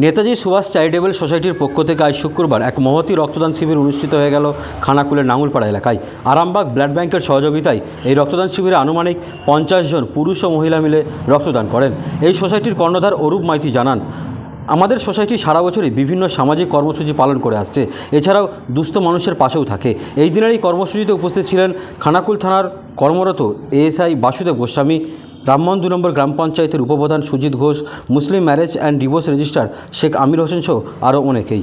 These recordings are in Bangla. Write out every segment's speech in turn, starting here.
নেতাজি সুভাষ চ্যারিটেবল সোসাইটির পক্ষ থেকে আজ শুক্রবার এক মহতী রক্তদান শিবির অনুষ্ঠিত হয়ে গেল খানাকুলের নাঙ্গুলপাড়া এলাকায়। আরামবাগ ব্লাড ব্যাংকের সহযোগিতায় এই রক্তদান শিবিরে আনুমানিক পঞ্চাশ জন পুরুষ ও মহিলা মিলে রক্তদান করেন। এই সোসাইটির কর্ণধার অরূপ মাইতি জানান, আমাদের সোসাইটি সারা বছরই বিভিন্ন সামাজিক কর্মসূচি পালন করে আসছে। এছাড়াও দুস্থ মানুষের পাশেও থাকে। এই দিনের এই কর্মসূচিতে উপস্থিত ছিলেন খানাকুল থানার কর্মরত এএসআই বাসুদেব গোস্বামী রামমোহন দু নম্বর গ্রাম পঞ্চায়েতের উপপ্রধান Sujit Ghosh, Muslim marriage and divorce registrar Sheikh Amir Hossain সহ আরও অনেকেই।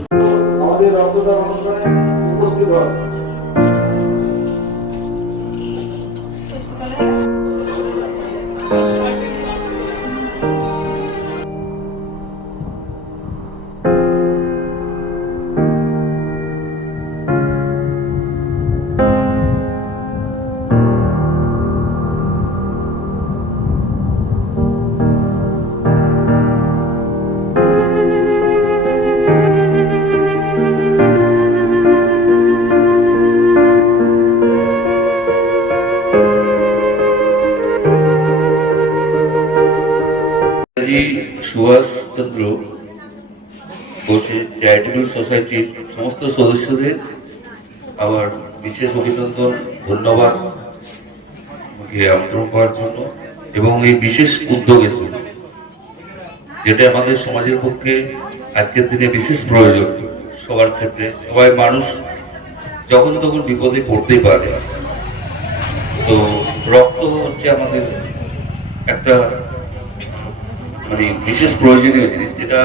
নেতাজি সুভাষচন্দ্র ঘোষের চ্যারিটেবল সোসাইটির সমস্ত সদস্যদের আমার বিশেষ অভিনন্দন, ধন্যবাদ। আমাকে আমন্ত্রণ করার জন্য এবং এই বিশেষ উদ্যোগের জন্য, যেটা আমাদের সমাজের পক্ষে আজকের দিনে বিশেষ প্রয়োজন। সবার ক্ষেত্রে সবাই মানুষ যখন তখন বিপদে পড়তেই পারে। তো রক্ত হচ্ছে আমাদের একটা মানে বিশেষ প্রয়োজনীয় জিনিস, যেটা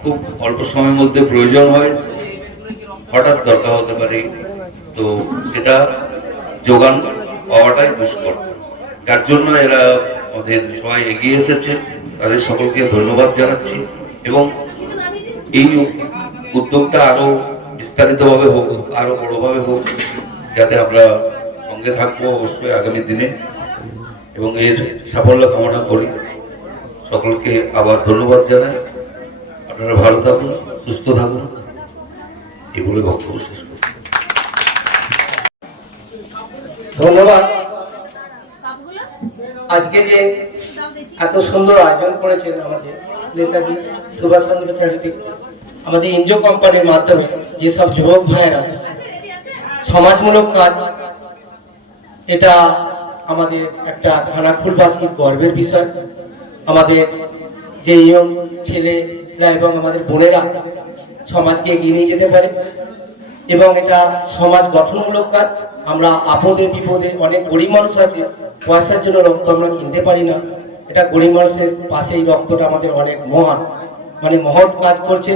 খুব অল্প সময়ের মধ্যে প্রয়োজন হয়, হঠাৎ দরকার হতে পারে। তো সেটা যোগান পাওয়াটাই দুষ্কর। যার জন্য এরা আমাদের সবাই এগিয়ে এসেছে। তাদের সকলকে ধন্যবাদ জানাচ্ছি এবং এই উদ্যোগটা আরও বিস্তারিতভাবে হোক, আরও বড়ভাবে হোক, যাতে আমরা সঙ্গে থাকব অবশ্যই আগামী দিনে এবং এর সাফল্য কামনা করি। সকলকে আবার ধন্যবাদ জানাই। আপনারা ভালো থাকুন সুস্থ থাকুন। এগুলো বক্তব্য শেষ করছি। ধন্যবাদ। আজকে যে এত সুন্দর আয়োজন করেছেন আমাদের নেতাজি সুভাষচন্দ্র চ্যারিটি আমাদের এনজিও কোম্পানির মাধ্যমে যেসব যুবক ভাইয়েরা সমাজমূলক কাজ এটা আমাদের একটা খানাকুলবাসীর গর্বের বিষয়। আমাদের যে ইয়ং ছেলেরা এবং আমাদের বোনেরা সমাজকে এগিয়ে নিয়ে যেতে পারে এবং এটা সমাজ গঠনমূলক কাজ। আমরা আপদে বিপদে অনেক গরিব মানুষ আছে পয়সার জন্য রক্ত আমরা কিনতে পারি না। এটা গরিব মানুষের পাশে এই রক্তটা আমাদের অনেক মহান মানে মহৎ কাজ করছে।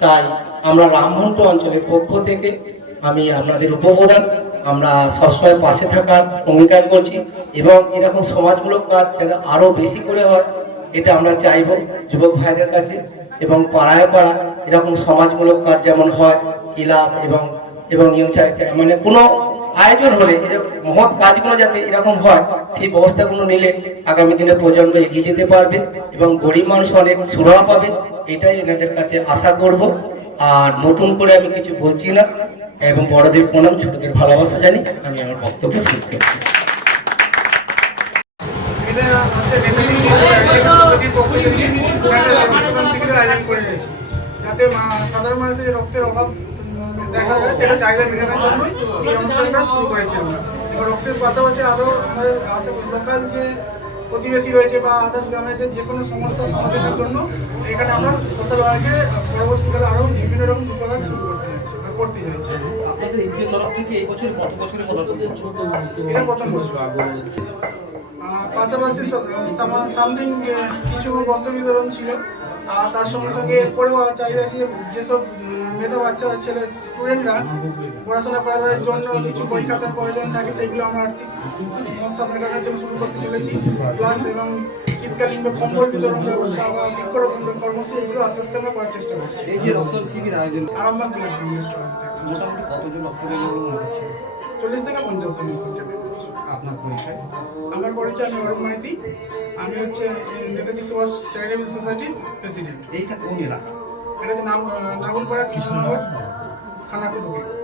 তাই আমরা রামমন্ট অঞ্চলের পক্ষ থেকে আমি আপনাদের উপপ্রধান, আমরা সবসময় পাশে থাকার অঙ্গীকার করছি এবং এরকম সমাজমূলক কাজ যাতে আরও বেশি করে হয়, এটা আমরা চাইব যুবক ভাইদের কাছে এবং পাড়ায় পাড়া এরকম সমাজমূলক কাজ যেমন হয়, ক্লাব এবং এবং ইয়ং চাইল্ড মানে কোনো আয়োজন হলে মহৎ কাজগুলো যাতে এরকম হয়, সেই ব্যবস্থাগুলো নিলে আগামী দিনে প্রজন্ম এগিয়ে যেতে পারবে এবং গরিব মানুষ অনেক সুরাহা পাবে, এটাই এনাদের কাছে আশা করব। আর নতুন করে আমি কিছু বলছি না এবং বড়দের প্রণাম, ছোটদের ভালোবাসা জানি আমি আমার বক্তব্য শেষ করছি। করে যাতে সাধারণ মানুষের রক্তের অভাব দেখা যায়, সেটা চাহিদা মেটানোর জন্যই এই অনুষ্ঠানটা শুরু করেছি আমরা। রক্তের পাশাপাশি আরও আমাদের আশে লোকাল যে প্রতিবেশী রয়েছে বা আদার্স গ্রামের যে যে কোনো সমস্যা সমাধানের জন্য, এখানে আমরা সোশ্যাল ওয়ার্কে পরবর্তীকালে আরও বিভিন্ন রকম সোশ্যাল ওয়ার্ক শুরু করতে যাচ্ছি হয়েছে। আপনাদের এনজিও তরফ থেকে এই বছর কত বছরের পদার্পণ এটা প্রথম বছর। পাশাপাশি সামথিং কিছু বস্ত্র বিতরণ ছিল। আর তার সঙ্গে সঙ্গে এরপরেও চাহিদা যে যেসব মেধা বাচ্চা ছেলে স্টুডেন্টরা পড়াশোনা করার জন্য কিছু বই খাতার প্রয়োজন থাকে সেগুলো আমরা আর্থিক সমস্যা মেটানোর জন্য শুরু করতে চলেছি। প্লাস এবং শীতকালীন বা কম্বল বিতরণ ব্যবস্থা বা বৃক্ষরোপণ কর্মসূচি এগুলো আস্তে আস্তে আমরা করার চেষ্টা করছি। এই যে রক্তদান শিবির আয়োজন আরামবাগ ব্লাড থেকে। মোটামুটি কতজন রক্তদান চল্লিশ থেকে পঞ্চাশ জন। আপনার পরিচয়? আমার পরিচয় আমি অরুণ মাইতি। আমি হচ্ছে নেতাজি সুভাষ চ্যারিটেবল সোসাইটির প্রেসিডেন্ট। এইটা কোন এলাকা? এটা হচ্ছে নাম নাগরপাড়া কৃষ্ণনগর? খানাকুল হুগলি।